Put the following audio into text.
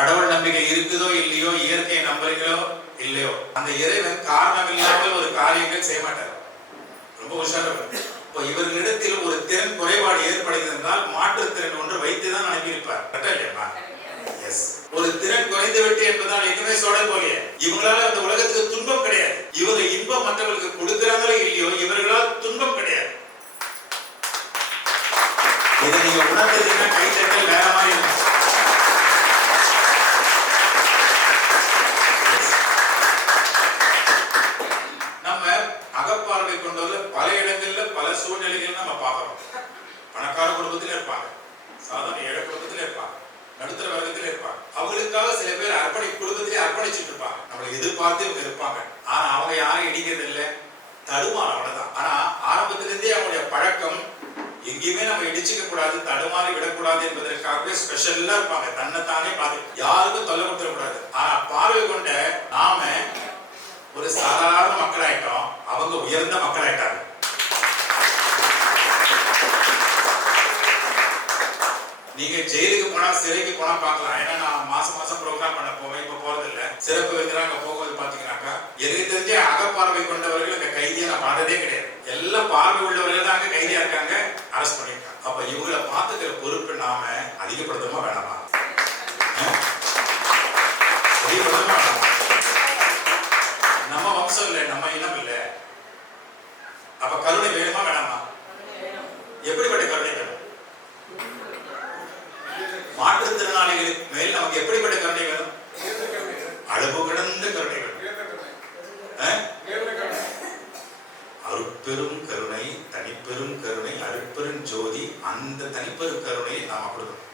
கடவுள் நம்பிக்கை இருக்குதோ இல்லையோ இயற்கையை நம்புறீங்களோ இல்லையோ அந்த இறைவன் காரணம் இல்லாமல் ஒரு காரியங்கள் செய்ய மாட்டார். ரொம்ப உஷாரவர் இப்போ இவர்களிடத்தில் ஒரு திறன் குறைபாடு ஏற்படுகிறதால் மாற்றுத்திறன் ஒன்று வைத்துதான் அனுப்பியிருப்பார். கரெக்டா இல்லையா எஸ் ஒரு திறன் குறைந்து விட்டு என்பதால் எதுவுமே சொட போலிய இவங்களால அந்த உலகத்துக்கு துன்பம் கிடையாது. இவங்க இன்பம் மற்றவர்களுக்கு கொடுக்கிறாங்களோ இல்லையோ இவர்களால் துன்பம் கிடையாது. இதை நீங்க உணர்ந்தீங்கன்னா கைத்தட்டல் வேற மாதிரி இருக்கும் நம்ம அகப்பார்வை கொண்டவர்கள் பல இடங்கள்ல பல சூழ்நிலைகள் நம்ம பார்க்கிறோம். பணக்கார குடும்பத்திலே இருப்பாங்க. சாதாரண ஏழை குடும்பத்திலே இருப்பாங்க. நடுத்தர வர்க்கத்திலே இருப்பாங்க. அவங்களுக்காக சில பேர் அர்ப்பணி குடும்பத்திலே அர்ப்பணிச்சுட்டு இருப்பாங்க. நம்மளை எதிர்பார்த்து இவங்க இருப்பாங்க. ஆனா அவங்க யாரும் இடிக்கிறது இல்லை. தடுமாறும் அவ்வளவுதான். ஆனா ஆரம்பத்துல இருந்தே அவங்களுடைய பழக்கம் எங்கேயுமே நம்ம இடிச்சுக்க கூடாது தடுமாறி விடக்கூடாது என்பதற்காகவே ஸ்பெஷல்லா இருப்பாங்க. தன்னைத்தானே பார்த்து யாருக்கும் தொல்லை கொடுத்துடக்கூடாது. ஆனா பார்வை கொண்ட நாம அவங்க உயர்ந்த மக்களாயிட்டாங்க. நீங்க ஜெயிலுக்கு போனா சிறைக்கு போனா பாக்கலாம் ஏன்னா நான் மாசம் மாசம் ப்ரோக்ராம் பண்ண போவேன். இப்ப போறது இல்ல சிறப்பு விருந்தினா அங்க போகும்போது பாத்தீங்கன்னாக்கா எனக்கு தெரிஞ்ச அகப்பார்வை கொண்டவர்கள் இந்த கைதியை நான் பார்த்ததே கிடையாது. எல்லாம் பார்வை உள்ளவர்கள் தான் அங்க கைதியா இருக்காங்க. அரெஸ்ட் பண்ணிருக்காங்க அப்ப இவங்களை பார்த்துக்கிற பொறுப்பு நாம அதிகப்படுத்தமா வேணாமா? அப்ப கருணை வேணுமா வேணாமா? எப்படிப்பட்ட கருணை வேணும்? மாற்றுத்திறனாளிகளுக்கு மேல் நமக்கு எப்படிப்பட்ட கருணை வேணும்? அளவு கடந்த கருணை வேணும். அருட்பெரும் கருணை தனிப்பெரும் கருணை அருட்பெரும் ஜோதி அந்த தனிப்பெரும் கருணையை நாம கொடுக்கணும்.